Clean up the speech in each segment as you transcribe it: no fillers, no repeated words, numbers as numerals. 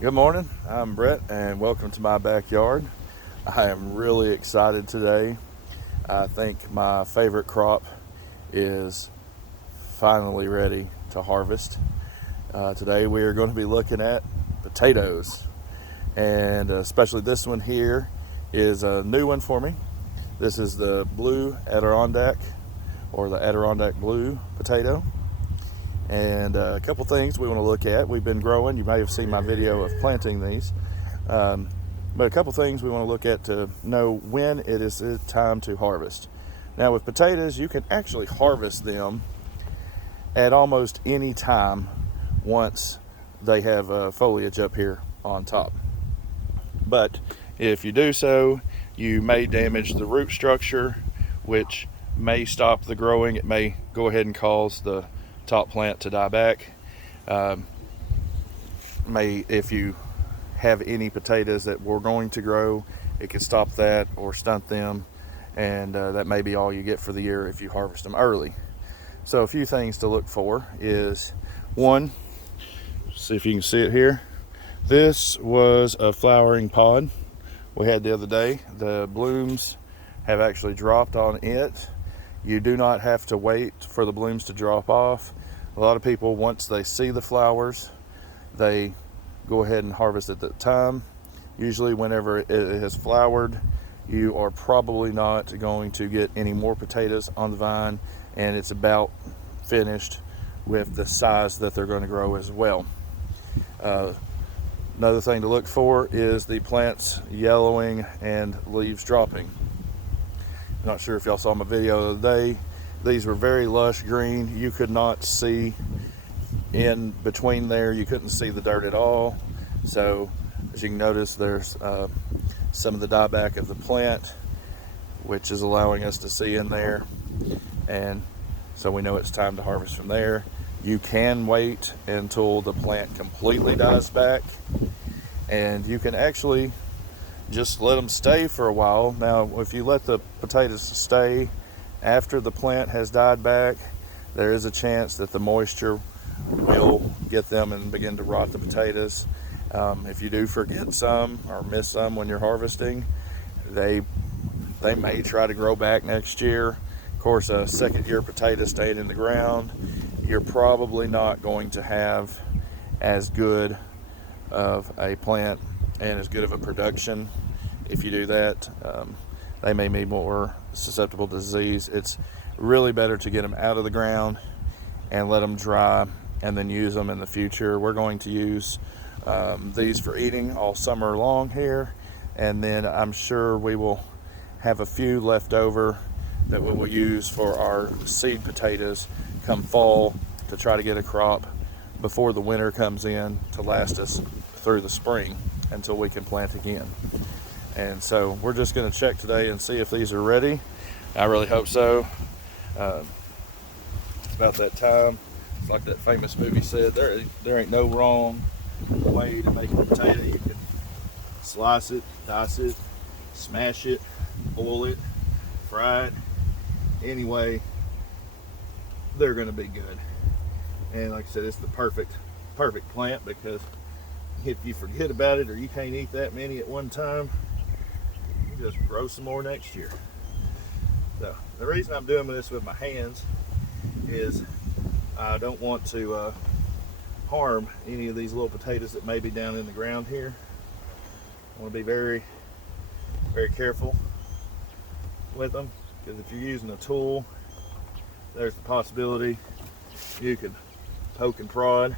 Good morning. I'm Brett, and welcome to my backyard. I am really excited today. I think my favorite crop is finally ready to harvest. Today we are going to be looking at potatoes, and especially this one here is a new one for me. This is the blue Adirondack or the Adirondack blue potato. And a couple things we want to look at. We've been growing. You may have seen my video of planting these. Um, but a couple things we want to look at to know when it is time to harvest. Now, with potatoes, you can actually harvest them at almost any time once they have foliage up here on top. But if you do so, you may damage the root structure, which may stop the growing. It may go ahead and cause the top plant to die back. Um, if you have any potatoes that were going to grow, it could stop that or stunt them, and that may be all you get for the year if you harvest them early. So a few things to look for is, one, see if you can see it here. This was a flowering pod we had the other day. The blooms have actually dropped on it. You do not have to wait for the blooms to drop off. A lot of people, once they see the flowers, they go ahead and harvest at that time. Usually whenever it has flowered, you are probably not going to get any more potatoes on the vine, and it's about finished with the size that they're going to grow as well. Another thing to look for is the plants yellowing and leaves dropping. Not sure if y'all saw my video the other day. These were very lush green. You could not see in between there. You couldn't see the dirt at all. So as you can notice, there's some of the dieback of the plant, which is allowing us to see in there. And so we know it's time to harvest from there. You can wait until the plant completely dies back, and you can actually just let them stay for a while. Now, if you let the potatoes stay after the plant has died back, there is a chance that the moisture will get them and begin to rot the potatoes. If you do forget some or miss some when you're harvesting, they may try to grow back next year. Of course, a second year potato staying in the ground, you're probably not going to have as good of a plant and as good of a production. If you do that, they may be more susceptible to disease. It's really better to get them out of the ground and let them dry and then use them in the future. We're going to use these for eating all summer long here, and then I'm sure we will have a few left over that we will use for our seed potatoes come fall to try to get a crop before the winter comes in to last us through the spring until we can plant again. And so we're just going to check today and see if these are ready. I really hope so. It's about that time. It's like that famous movie said, there ain't no wrong way to make a potato. You can slice it, dice it, smash it, boil it, fry it. Anyway, they're going to be good. And like I said, it's the perfect plant, because if you forget about it or you can't eat that many at one time, you just grow some more next year. So the reason I'm doing this with my hands is I don't want to harm any of these little potatoes that may be down in the ground here. I want to be very careful with them, because if you're using a tool, there's the possibility you could poke and prod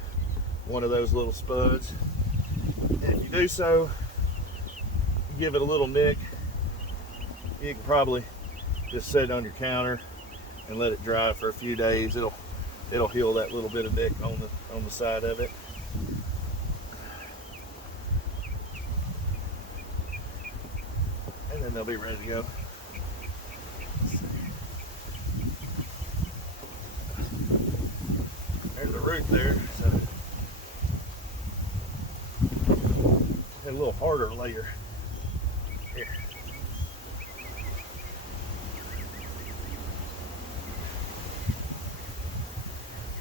one of those little spuds. And if you do so, give it a little nick, you can probably just set it on your counter and let it dry for a few days. It'll heal that little bit of nick on the side of it. And then they'll be ready to go. There's a root there, so a little harder layer. Here.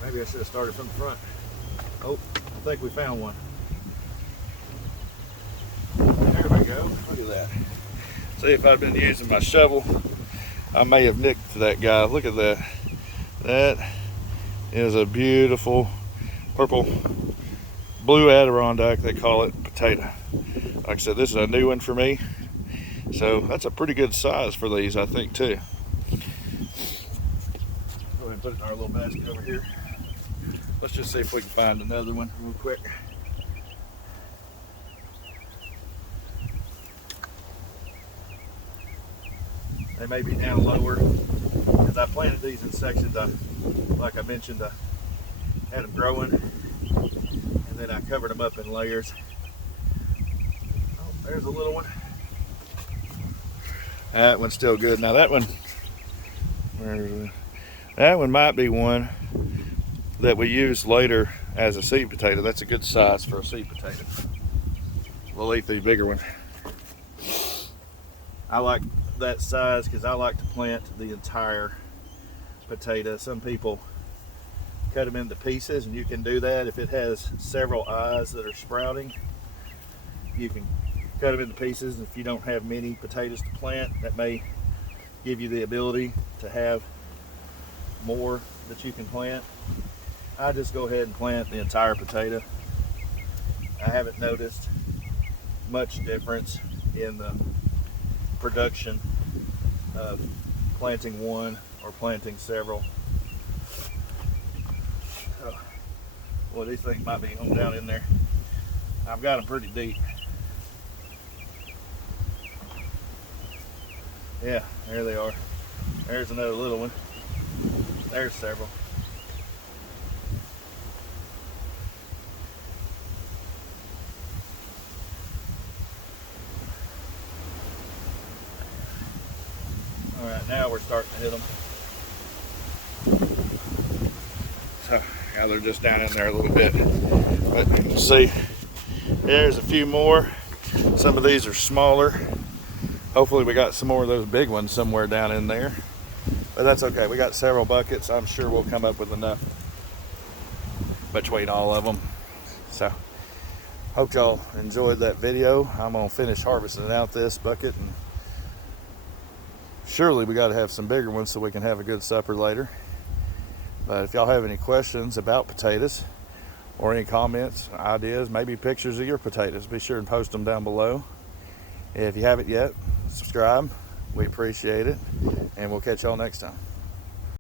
Maybe I should have started from the front. Oh, I think we found one. go. Look at that. See, if I'd been using my shovel, I may have nicked that guy. Look at that. That is a beautiful purple blue Adirondack, they call it, potato. Like I said, this is a new one for me. So that's a pretty good size for these, I think, too. Go ahead and put it in our little basket over here. Let's just see if we can find another one real quick. They may be down lower because I planted these in sections. Like I mentioned, I had them growing and then I covered them up in layers. Oh, there's a little one. That one's still good. Now that one, that one might be one that we use later as a seed potato. That's a good size for a seed potato. We'll eat the bigger one. I like that size because I like to plant the entire potato. Some people cut them into pieces, and you can do that if it has several eyes that are sprouting. You can cut them into pieces. If you don't have many potatoes to plant, that may give you the ability to have more that you can plant. I just go ahead and plant the entire potato. I haven't noticed much difference in the production of planting one or planting several. Oh, well, these things might be on down in there. I've got them pretty deep. Yeah, there they are. There's another little one. There's several. All right, now we're starting to hit them. So now they're just down in there a little bit. But you can see there's a few more. Some of these are smaller. Hopefully we got some more of those big ones somewhere down in there. But that's okay. We got several buckets. I'm sure we'll come up with enough between all of them. So hope y'all enjoyed that video. I'm gonna finish harvesting out this bucket, and surely we got to have some bigger ones so we can have a good supper later. But if y'all have any questions about potatoes or any comments, ideas, maybe pictures of your potatoes, be sure and post them down below. If you haven't yet, subscribe. We appreciate it, and we'll catch y'all next time.